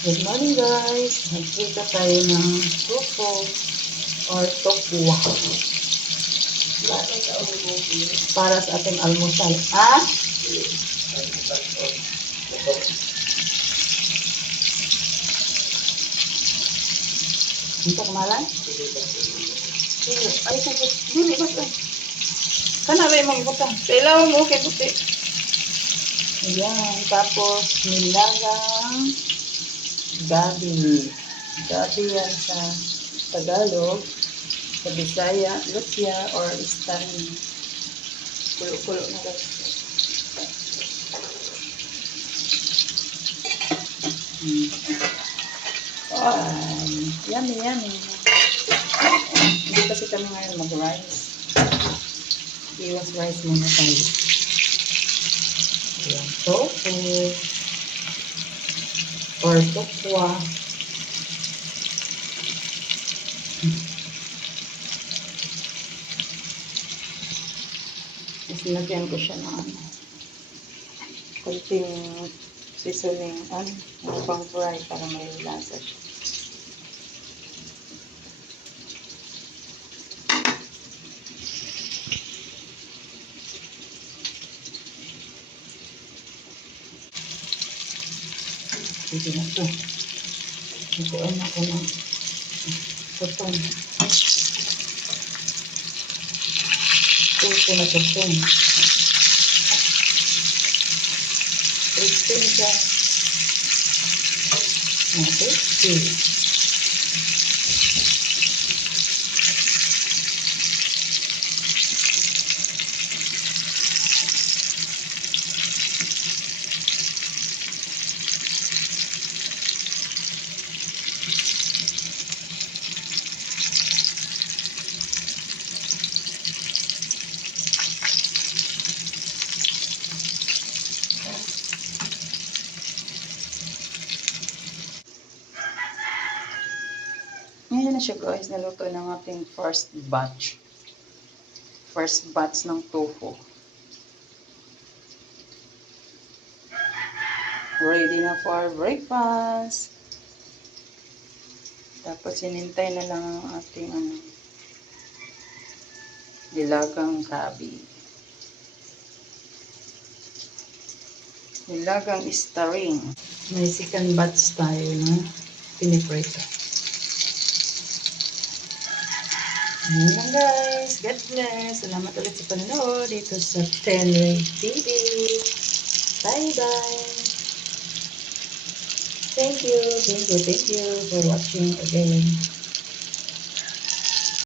Good morning guys. Nagprito tayo ng tofu or tokwa para sa ating almusal. Ah? Ito kamalan? Ay, sabot. Dili ba ito? Kanara yung mga buta. Kailangan mo kay buti. Ayan. Tapos, nilagang gabi. Gabi yan sa Tagalog. Sa Bisaya, Lucia, or Istani. Kulo-kulo na guys. Yummy, yummy. Hindi kasi kami ngayon mag-rice. Iwas rice muna tayo. Ayan, tofu or tokwa. Tapos nilagyan ko siya ng kunting seasoning pang fry para may lasa siya. Sige na ito. Ikuan ako ng tutong. Ito na tutong. Crispy siya. Crispy. Ngayon na siya guys, naluto ng ating first batch. First batch ng tofu. Ready na for breakfast. Tapos sinintay na lang ang ating nilagang gabi. Nilagang staring. May second batch tayo na piniprito. Ayan lang guys. God bless. Salamat ulit sa panonood dito sa Tenray TV. Bye-bye. Thank you for watching again.